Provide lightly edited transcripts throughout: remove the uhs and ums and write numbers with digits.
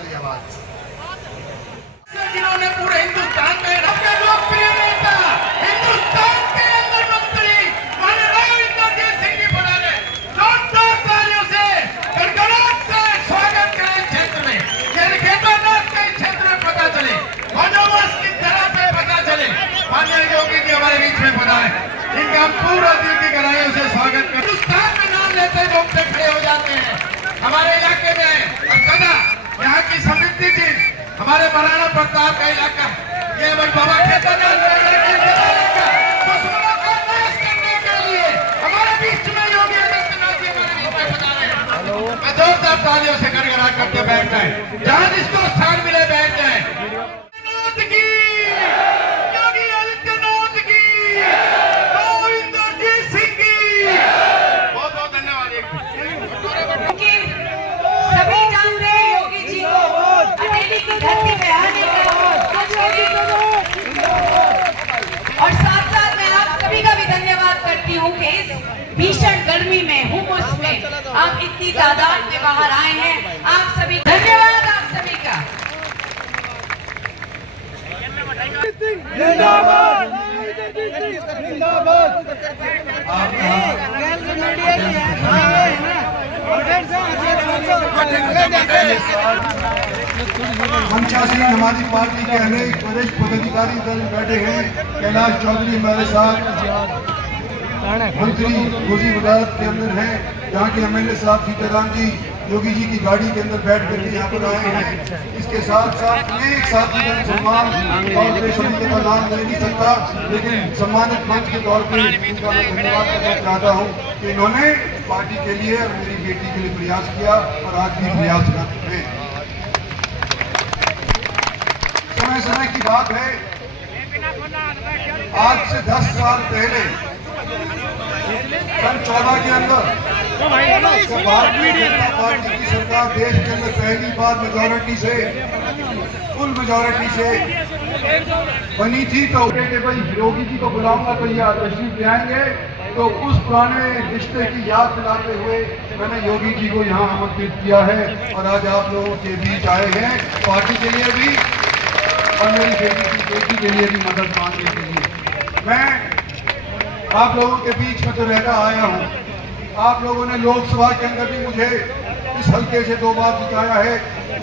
वाली आवाज जिन्होंने पूरे हिंदुस्तान में अपने लोकप्रिय नेता हिंदुस्तान के अंदर मंत्री माननीय इंद्रजीत सिंह जी बना रहे जोरदार तालियों से गड़गड़ाहट से स्वागत करें। क्षेत्र में यदि केदारनाथ के क्षेत्र में पता चले मनोवश की तरह पे पता चले माननीय योगी जी हमारे बीच में बना है, इनका हम पूरा दिल की गहराइयों से स्वागत करें। हिंदुस्तान में नाम लेते घूमते खड़े हो जाते हैं हमारे इलाके में। और सदा यहाँ की समृद्धि चीज हमारे महाराणा प्रताप का इलाका ये भाई बाबा केदारनाथ दुश्मनों का नाश करने के लिए हमारे बीच में योगी आदित्यनाथ जी हमारे बीच में बता रहे हैं। मैं जोरदार तालियों से गड़गड़ाहट करके बैठ जाए, जहां जिसको स्थान मिले बैठ जाए। योगी आदित्यनाथ की, इंद्रजीत सिंह की बहुत बहुत धन्यवाद। सभी जानते हैं योगी जी को अटेली की धरती पे आने का और साथ साथ मैं आप सभी का भी धन्यवाद करती हूँ कि इस भीषण गर्मी में हुमस में आप इतनी तादाद में बाहर आए हैं। आप सभी धन्यवाद आप सभी का। जिंदाबाद मंचासीन हमारी पार्टी के अनेक वरिष्ठ पदाधिकारी दल बैठे हैं। कैलाश चौधरी हमारे साथ मंत्री रोजी वजारत के अंदर हैं, जहाँ के एमएलए साहब सीताराम जी योगी जी की गाड़ी के अंदर बैठ करके यहाँ पर आए हैं। इसके साथ साथ अनेक साथी सम्मान कॉर्पोरेशन का नाम ले नहीं सकता, लेकिन सम्मानित मंच के तौर पर इनका मैं धन्यवाद करना चाहता हूँ कि इन्होंने पार्टी के लिए और मेरी बेटी के लिए प्रयास किया और आज भी प्रयास करते हैं। समय समय की बात है, आज से 10 साल पहले सन 14 के अंदर भारतीय जनता पार्टी की सरकार देश के अंदर पहली बार मेजॉरिटी से फुल मेजॉरिटी से बनी थी, तो कि भाई योगी जी को बुलाऊंगा तो ये तशरीफ ले आएंगे। तो उस पुराने रिश्ते की याद दिलाते हुए मैंने योगी जी को यहाँ आमंत्रित किया है और आज आप लोगों के बीच आए हैं पार्टी के लिए भी और मेरी बेटी के लिए भी मदद मांगने के लिए। मैं आप लोगों के बीच में तो रहता आया हूँ। आप लोगों ने लोकसभा के अंदर भी मुझे इस हल्के से 2 बार जिताया है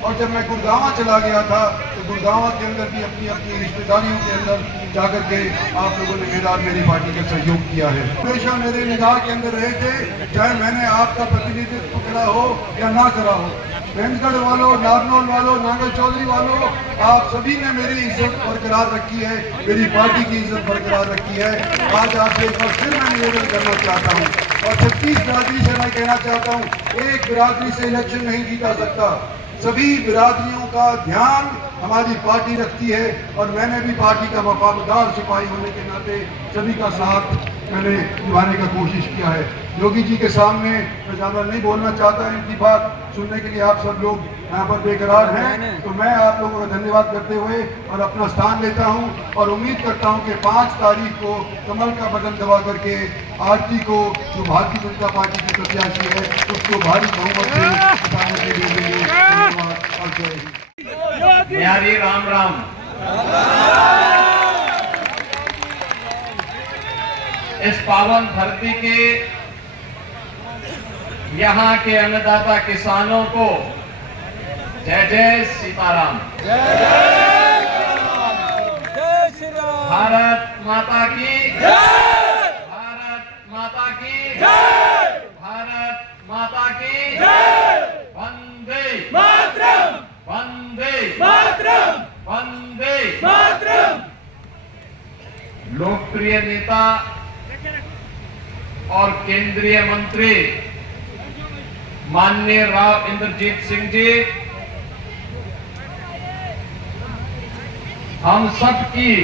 और जब मैं गुड़गांव चला गया था तो गुड़गांव के अंदर भी अपनी अपनी रिश्तेदारियों के अंदर जाकर के आप लोगों ने मेरा मेरी पार्टी का सहयोग किया है। हमेशा मेरे निगाह के अंदर रहे थे, चाहे मैंने आपका प्रतिनिधित्व करा हो या ना करा हो। मेहनगढ़ वालों, नारनौल वालों, नांगल चौधरी वालों, आप सभी ने मेरी इज्जत बरकरार रखी है, मेरी पार्टी की इज्जत बरकरार रखी है। आज आपसे एक बार फिर मैं निवेदन करना चाहता हूँ और 36 बिरादरी से मैं कहना चाहता हूँ, एक बिरादरी से इलेक्शन नहीं जीता सकता। सभी बिरादरियों का ध्यान हमारी पार्टी रखती है और मैंने भी पार्टी का वफादार सिपाही होने के नाते सभी का साथ मैंने निभाने का कोशिश किया है। योगी जी के सामने मैं ज़्यादा नहीं बोलना चाहता, इनकी बात सुनने के लिए आप सब लोग यहाँ पर बेकरार हैं। तो मैं आप लोगों का धन्यवाद करते हुए और अपना स्थान लेता हूँ और उम्मीद करता हूँ कि 5 तारीख को कमल का बटन दबा करके आरती को जो भारतीय जनता पार्टी के प्रत्याशी है उसको भारी बहुमत से जिताने के लिए देंगे। धन्यवाद और जय हिंद। यारी राम राम। इस पावन धरती के यहाँ के अन्नदाता किसानों को जय जय सीताराम। भारत माता की जय। भारत माता की जय। भारत माता की जय। वंदे मातरम। वंदे मातरम। वंदे मातरम। लोकप्रिय नेता और केंद्रीय मंत्री माननीय राव इंद्रजीत सिंह जी, हम सब की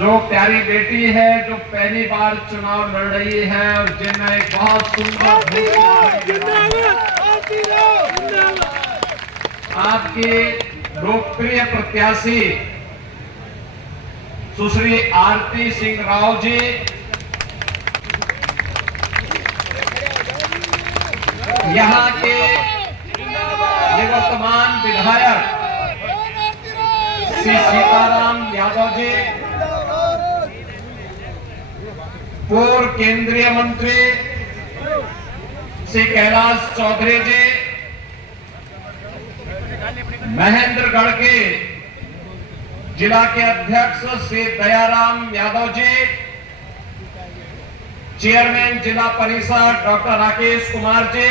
जो प्यारी बेटी है, जो पहली बार चुनाव लड़ रही है और जिन्हें एक बहुत सुंदर आपकी लोकप्रिय प्रत्याशी सुश्री आरती सिंह राव जी, वर्तमान विधायक श्री सीताराम यादव जी, पूर्व केंद्रीय मंत्री श्री कैलाश चौधरी जी, महेंद्रगढ़ के जिला के अध्यक्ष श्री दयाराम यादव जी, चेयरमैन जिला परिषद डॉक्टर राकेश कुमार जी,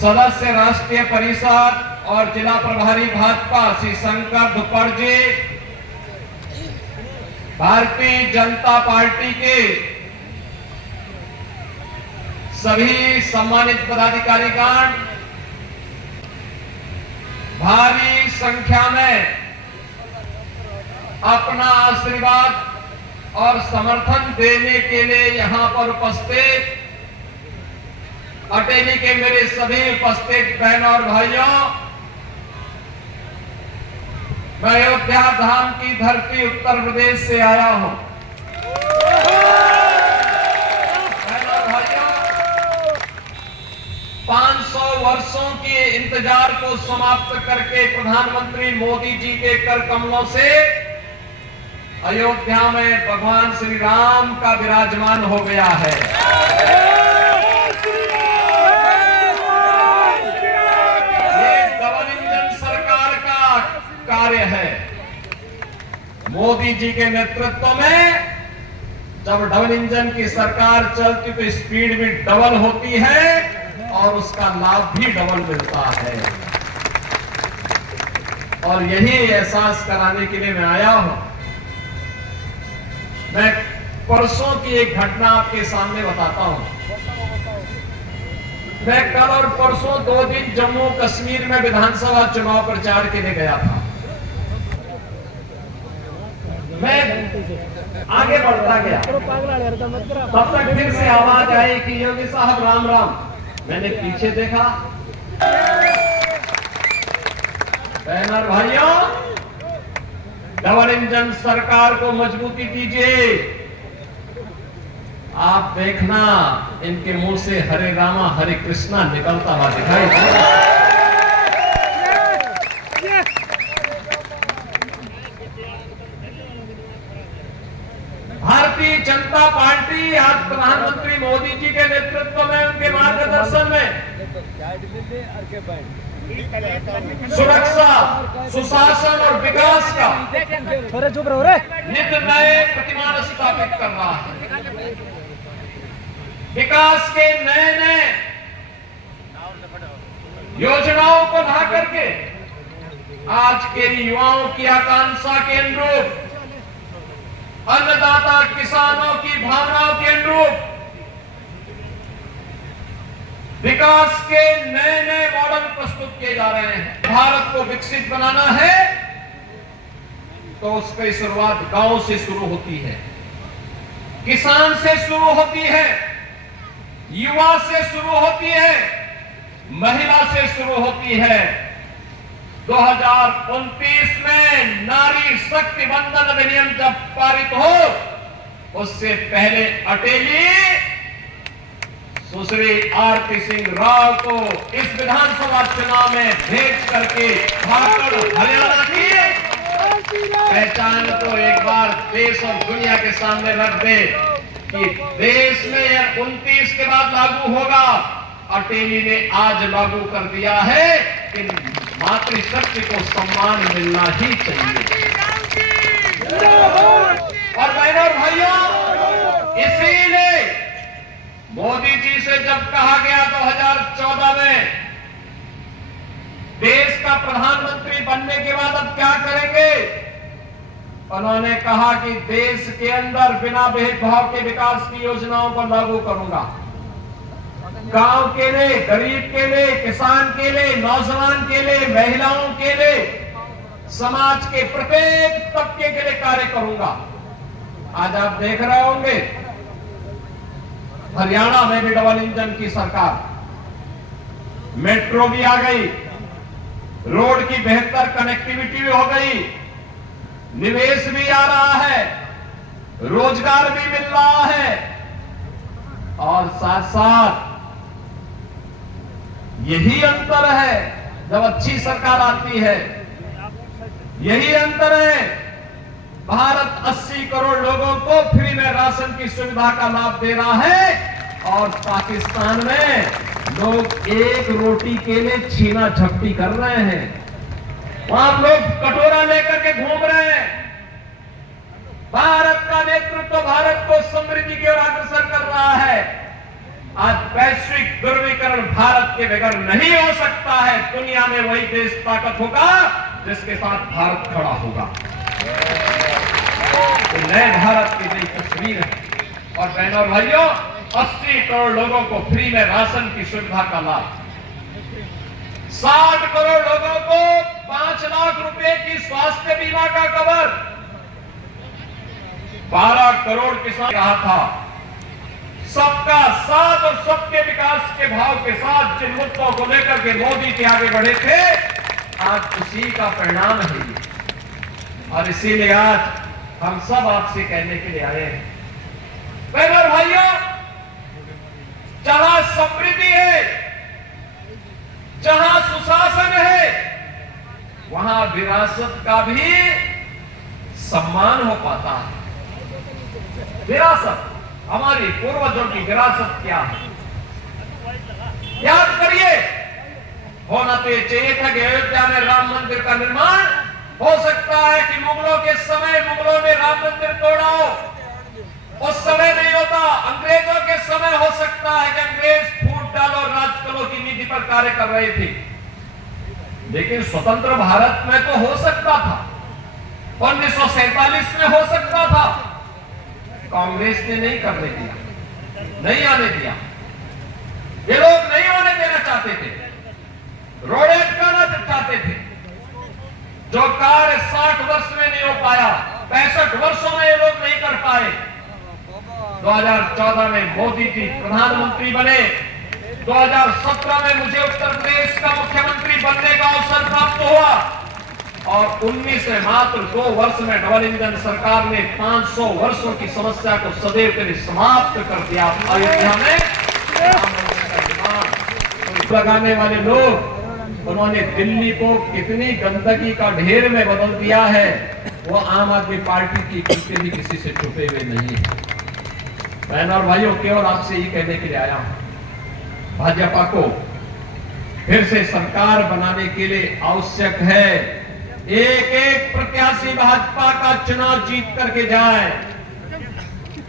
सदस्य राष्ट्रीय परिषद और जिला प्रभारी भाजपा श्री शंकर दुप्पड़ जी, भारतीय जनता पार्टी के सभी सम्मानित पदाधिकारीगण, भारी संख्या में अपना आशीर्वाद और समर्थन देने के लिए यहां पर उपस्थित अटेली के मेरे सभी उपस्थित बहन और भाइयों, मैं अयोध्या धाम की धरती उत्तर प्रदेश से आया हूं। बहन और भाइयों, 500 वर्षों के इंतजार को समाप्त करके प्रधानमंत्री मोदी जी के कर कमलों से अयोध्या में भगवान श्री राम का विराजमान हो गया है। ये डबल इंजन सरकार का कार्य है। मोदी जी के नेतृत्व में जब डबल इंजन की सरकार चलती तो स्पीड भी डबल होती है और उसका लाभ भी डबल मिलता है। और यही एहसास कराने के लिए मैं आया हूं। मैं परसों की एक घटना आपके सामने बताता हूं। मैं कल और परसों 2 दिन जम्मू कश्मीर में विधानसभा चुनाव प्रचार के लिए गया था। मैं आगे बढ़ता गया, तब तक फिर से आवाज आई कि योगी साहब राम राम। मैंने पीछे देखा, बहन और भाइयों, डबल इंजन सरकार को मजबूती दीजिए। आप देखना इनके मुंह से हरे रामा हरे कृष्णा निकलता हुआ दिखाई देगा। भारतीय जनता पार्टी आज प्रधानमंत्री मोदी जी के नेतृत्व में, उनके मार्गदर्शन में सुरक्षा, सुशासन और विकास का नित्य नए प्रतिमान स्थापित कर रहा है। विकास के नए नए योजनाओं को ला करके आज के युवाओं की आकांक्षा के अनुरूप, अन्नदाता किसानों की भावनाओं के अनुरूप विकास के नए नए मॉडल प्रस्तुत किए जा रहे हैं। भारत को विकसित बनाना है तो उसकी शुरुआत गांव से शुरू होती है, किसान से शुरू होती है, युवा से शुरू होती है, महिला से शुरू होती है। 2029 में नारी शक्ति बंधन अधिनियम जब पारित हो, उससे पहले अटेली सुश्री आरती सिंह राव को इस विधानसभा चुनाव में भेज करके झारखंड हरियाणा की पहचान को एक बार देश और दुनिया के सामने रख दे कि देश में यह 29 के बाद लागू होगा। अटेली ने आज लागू कर दिया है कि मातृशक्ति को सम्मान मिलना ही चाहिए। और बहनों और भाइयों, इसीलिए मोदी जी से जब कहा गया 2014 में देश का प्रधानमंत्री बनने के बाद अब क्या करेंगे, उन्होंने कहा कि देश के अंदर बिना भेदभाव के विकास की योजनाओं को लागू करूंगा। गांव के लिए, गरीब के लिए, किसान के लिए, नौजवान के लिए, महिलाओं के लिए, समाज के प्रत्येक तबके के लिए कार्य करूंगा। आज आप देख रहे होंगे हरियाणा में भी डबल इंजन की सरकार, मेट्रो भी आ गई, रोड की बेहतर कनेक्टिविटी भी हो गई, निवेश भी आ रहा है, रोजगार भी मिल रहा है और साथ साथ यही अंतर है जब अच्छी सरकार आती है। यही अंतर है। भारत 80 करोड़ लोगों को फ्री में राशन की सुविधा का लाभ दे रहा है और पाकिस्तान में लोग एक रोटी के लिए छीना झपटी कर रहे हैं। वहां लोग कटोरा लेकर के घूम रहे हैं। भारत का नेतृत्व भारत को समृद्धि की ओर अग्रसर कर रहा है। आज वैश्विक ध्रुवीकरण भारत के बगैर नहीं हो सकता है। दुनिया में वही देश ताकत होगा जिसके साथ भारत खड़ा होगा। तो नए भारत की नई तस्वीर है। और बहनों और भाइयों, 80 करोड़ लोगों को फ्री में राशन की सुविधा का लाभ, 60 करोड़ लोगों को 5 लाख रुपए की स्वास्थ्य बीमा का कवर, 12 करोड़ किसान कहा था सबका साथ और सबके विकास के भाव के साथ जिन मुद्दों को लेकर के मोदी जी आगे बढ़े थे, आज उसी का परिणाम है ये। और इसीलिए आज हम सब आपसे कहने के लिए आए हैं, बहनों और भाइयों, जहां समृद्धि है, जहां सुशासन है, वहां विरासत का भी सम्मान हो पाता है। विरासत, हमारी पूर्वजों की विरासत क्या है? याद करिए, होना तो ये चाहिए था कि अयोध्या में राम मंदिर का निर्माण हो सकता है कि मुगलों के समय मुगलों ने राम मंदिर तोड़ा हो, उस समय नहीं होता। अंग्रेजों के समय हो सकता है कि अंग्रेज फूट डालो राज करो की नीति पर कार्य कर रहे थे, लेकिन स्वतंत्र भारत में तो हो सकता था। 1947 में हो सकता था। कांग्रेस ने नहीं करने दिया, नहीं आने दिया। ये लोग नहीं होने देना चाहते थे, रोड एक्ट करना चाहते थे। जो कार्य 60 वर्ष में नहीं हो पाया, 65 वर्षों में ये लोग नहीं कर पाए। 2014 में मोदी जी प्रधानमंत्री बने, 2017 में मुझे उत्तर प्रदेश का मुख्यमंत्री बनने का अवसर प्राप्त हुआ और 19 में मात्र 2 वर्ष में डबल इंजन सरकार ने 500 वर्षों की समस्या को सदैव के लिए समाप्त कर दिया। अयोध्या में राम मंदिर का निर्माण लगाने वाले लोग, उन्होंने दिल्ली को कितनी गंदगी का ढेर में बदल दिया है, वो आम आदमी पार्टी की किसी भी किसी से छुपे हुए नहीं है। बहनों और भाइयों, केवल आपसे ये कहने के लिए आया हूं, भाजपा को फिर से सरकार बनाने के लिए आवश्यक है एक एक प्रत्याशी भाजपा का चुनाव जीत करके जाए,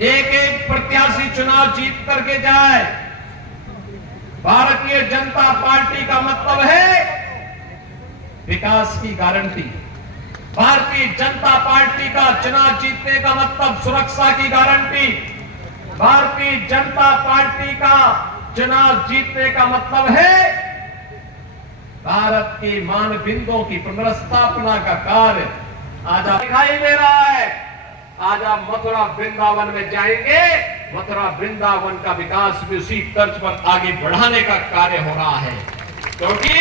एक एक प्रत्याशी चुनाव जीत करके जाए। भारतीय जनता पार्टी का मतलब है विकास की गारंटी। भारतीय जनता पार्टी का चुनाव जीतने का मतलब सुरक्षा की गारंटी। भारतीय जनता पार्टी का चुनाव जीतने का मतलब है भारत के मानबिंदुओं की पुनर्स्थापना का कार्य। आज आप दिखाई दे रहा है, आज आप मथुरा वृंदावन में जाएंगे, मथुरा वृंदावन का विकास भी उसी तर्ज पर आगे बढ़ाने का कार्य हो रहा है, क्योंकि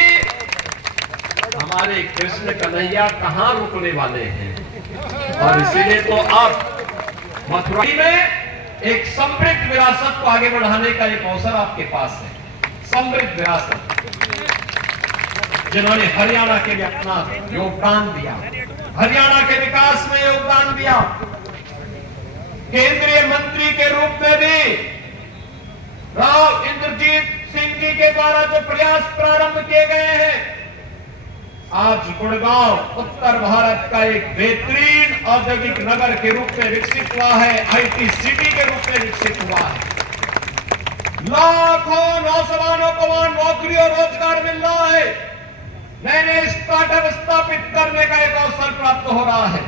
हमारे कृष्ण कन्हैया कहां रुकने वाले हैं। और इसीलिए तो आप मथुरा में एक समृद्ध विरासत को आगे बढ़ाने का एक अवसर आपके पास है। समृद्ध विरासत, जिन्होंने हरियाणा के लिए अपना योगदान दिया, हरियाणा के विकास में योगदान दिया, केंद्रीय मंत्री के रूप में भी राव इंद्रजीत सिंह जी के द्वारा जो प्रयास प्रारंभ किए गए हैं, आज गुड़गांव उत्तर भारत का एक बेहतरीन औद्योगिक नगर के रूप में विकसित हुआ है, आईटी सिटी के रूप में विकसित हुआ है। लाखों नौजवानों को वहां नौकरी और रोजगार मिल रहा है। नए नए स्टार्टअप स्थापित करने का एक अवसर प्राप्त हो रहा है।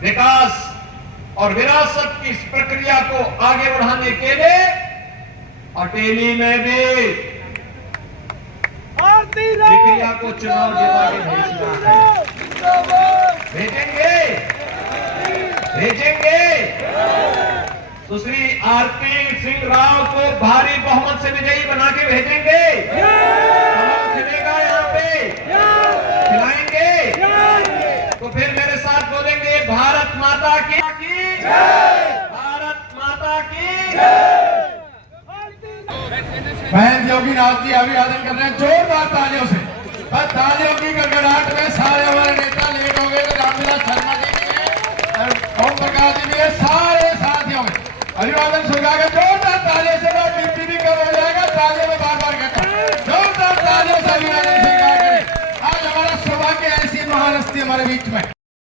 विकास और विरासत की इस प्रक्रिया को आगे बढ़ाने के लिए अटेली में भी प्रक्रिया को चुनाव जिता के भेजना है। भेजेंगे सुश्री आरती सिंह राव को भारी बहुमत से विजयी बना के भेजेंगे। खिलेगा यहाँ पे, खिलाएंगे। तो फिर मेरे साथ बोलेंगे भारत माता की, भारत माता की। बहन योगीनाथ जी अभिवादन कर रहे हैं जोरदार तालियों से। बस तालियों की गड़गड़ाहट में सारे हमारे नेता लेट हो गए। तो रामविलास शर्मा जी भी है, ओम प्रकाश जी भी है, सारे साथियों में अभिवादन स्वीकार कर जोरदार तालियों से। ड्यूटी भी कम हो जाएगा, तालियों में बार बार कहता हूं, जोरदार तालियों से अभिवादन स्वीकार करें। आज हमारा सौभाग्य ऐसी महान हस्ती हमारे बीच में